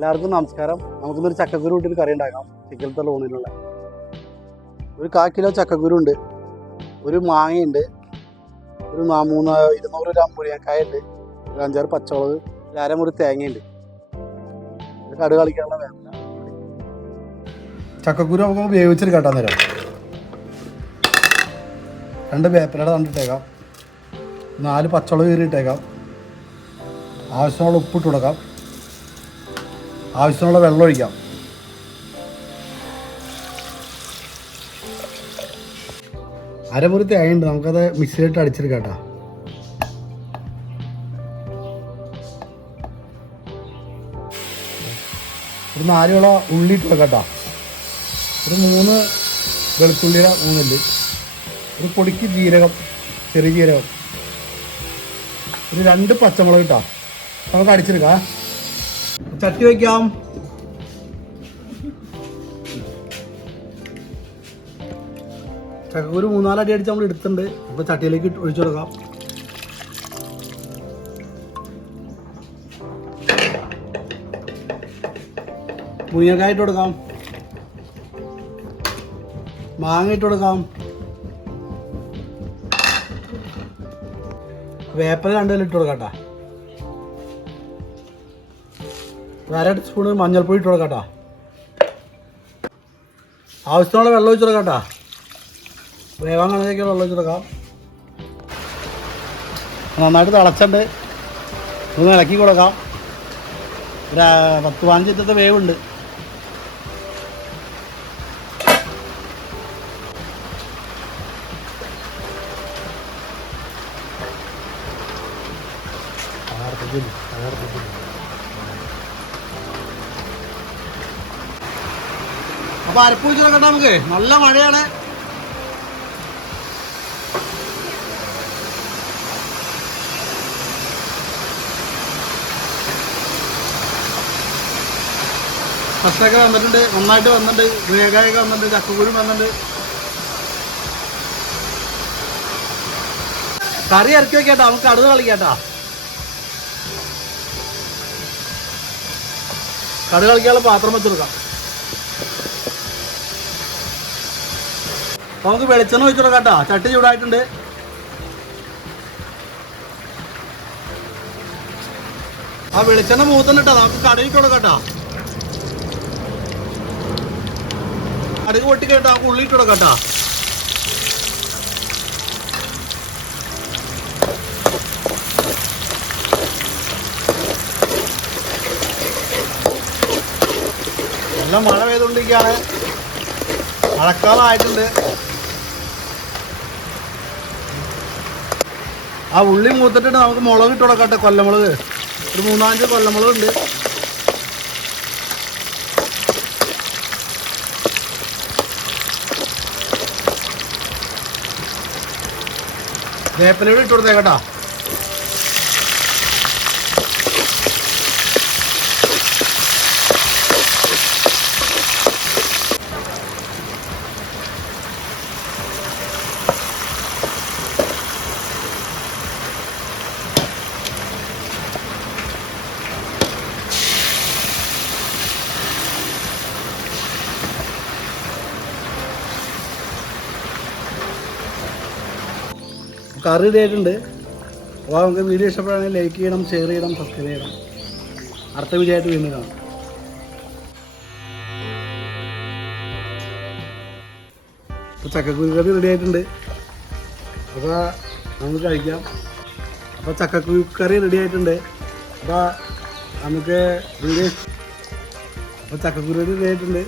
എല്ലാവർക്കും നമസ്കാരം. നമുക്കിന്നൊരു ചക്കക്കുരു ഇട്ടൊരു കറി ഉണ്ടാക്കാം. ചിക്കലത്തെ ലോണിലുള്ള ഒരു 1/4 കിലോ ചക്കക്കുരു ഉണ്ട്, ഒരു മാങ്ങയുണ്ട്, ഒരു 200 ഗ്രാം മുരിങ്ങക്കായ ഉണ്ട്, ഒരു 5-6 പച്ചമുളക്, ഒരു അരമുറി തേങ്ങയുണ്ട്. ഇത് കടുക് കളിക്കാനുള്ള വേണ്ട. ചക്കക്കുരു നമുക്ക് വേവിച്ചിട്ട് കേട്ടാൻ തരാം. 2 വേപ്പിലയുടെ തണ്ടിട്ടേക്കാം, 4 പച്ചമുളക് കീറിയിട്ടേക്കാം, ആവശ്യമുള്ള ഉപ്പിട്ട് കൊടുക്കാം, ആവശ്യമുള്ള വെള്ളം ഒഴിക്കാം. അരമുറി തേങ്ങയുണ്ട്, നമുക്കത് മിക്സിയിലിട്ട് അടിച്ചെടുക്കാം കേട്ടോ. ഒരു 4 ഇള ഉള്ളി ഇട്ട് വെക്കാം കേട്ടോ. ഒരു 3 വെളുത്തുള്ളിയുടെ 3 അല്ലി, ഒരു പൊടിക്ക് ജീരകം, ചെറിയ ജീരകം, ഒരു 2 പച്ചമുളക് ഇട്ടാ നമുക്ക് അടിച്ചെടുക്കാം. ചട്ടി വയ്ക്കാം. ചക്കക്കുരു 3-4 അടി അടിച്ച് നമ്മൾ എടുത്തിട്ടുണ്ട്. അപ്പോൾ ചട്ടിയിലേക്ക് ഒഴിച്ചു കൊടുക്കാം. മുരിങ്ങക്കായ ഇട്ട് കൊടുക്കാം, മാങ്ങ ഇട്ട് കൊടുക്കാം, വേപ്പില 2 ഇല ഇട്ട് കൊടുക്കാം കേട്ടോ. 1/2 സ്പൂണ് മഞ്ഞൾപ്പൊടി ഇട്ട് കൊടുക്കാം കേട്ടോ. ആവശ്യമുള്ള വെള്ളം ഒഴിച്ച് കൊടുക്കാം കേട്ടോ. വേവാൻ കണക്കൊക്കെ വെള്ളം ഒഴിച്ച് കൊടുക്കാം. നന്നായിട്ട് തിളച്ചിട്ടുണ്ട്, ഒന്ന് ഇളക്കി കൊടുക്കാം. ഒരു 10-15 മിനിറ്റത്തെ വേവുണ്ട്. അപ്പോൾ അരപ്പ് വെച്ച് നോക്കട്ടെ. നമുക്ക് നല്ല മഴയാണ്. കഷ്ടമൊക്കെ വന്നിട്ടുണ്ട്, നന്നായിട്ട് വന്നിട്ടുണ്ട്. മുരിങ്ങക്കായൊക്കെ വന്നിട്ടുണ്ട്, ചക്കക്കുരും വന്നിട്ടുണ്ട്. കറി ഇറക്കി വെക്കാട്ടോ, നമുക്ക് കടുക് കളിക്കാട്ടോ. കടുക് കളിക്കാനുള്ള പാത്രം വെച്ചെടുക്കാം. നമുക്ക് വെളിച്ചെണ്ണ ഒഴിച്ചു കൊടുക്കാം കേട്ടോ. ചട്ടി ചൂടായിട്ടുണ്ട്. ആ വെളിച്ചെണ്ണ മൂത്തുന്നിട്ടാ നമുക്ക് കടുക് കൊടുക്കാം കേട്ടോ. കടുക് പൊട്ടിക്കേട്ടോ, നമുക്ക് ഉള്ളി ഇട്ട് കൊടുക്കാം കേട്ടോ. നല്ല മഴ പെയ്തുകൊണ്ടിരിക്കുകയാണ്, മഴക്കാലമായിട്ടുണ്ട്. ആ ഉള്ളി മൂത്തിട്ട് നമുക്ക് മുളക് ഇട്ട് കൊടുക്കട്ടെ. കൊല്ലമുളക് ഒരു 3-5 കൊല്ലമുളക് ഉണ്ട്. വേപ്പിലൂടെ ഇട്ട് കൊടുത്തേക്കട്ടോ. കറി റെഡി ആയിട്ടുണ്ട്. അപ്പോൾ നമുക്ക് വീഡിയോ ഇഷ്ടപ്പെടുകയാണെങ്കിൽ ലൈക്ക് ചെയ്യണം, ഷെയർ ചെയ്യണം, സബ്സ്ക്രൈബ് ചെയ്യണം. അടുത്ത വീഡിയോ ആയിട്ട് വീണ്ടും കാണാം. അപ്പോൾ ചക്കക്കുരു കറി റെഡി ആയിട്ടുണ്ട്. അപ്പോൾ നമുക്ക് കഴിക്കാം. അപ്പോൾ ചക്കക്കുരു കറി റെഡി ആയിട്ടുണ്ട്. അപ്പോൾ നമുക്ക് വീഡിയോ, അപ്പോൾ ചക്കക്കുരു റെഡി ആയിട്ടുണ്ട്.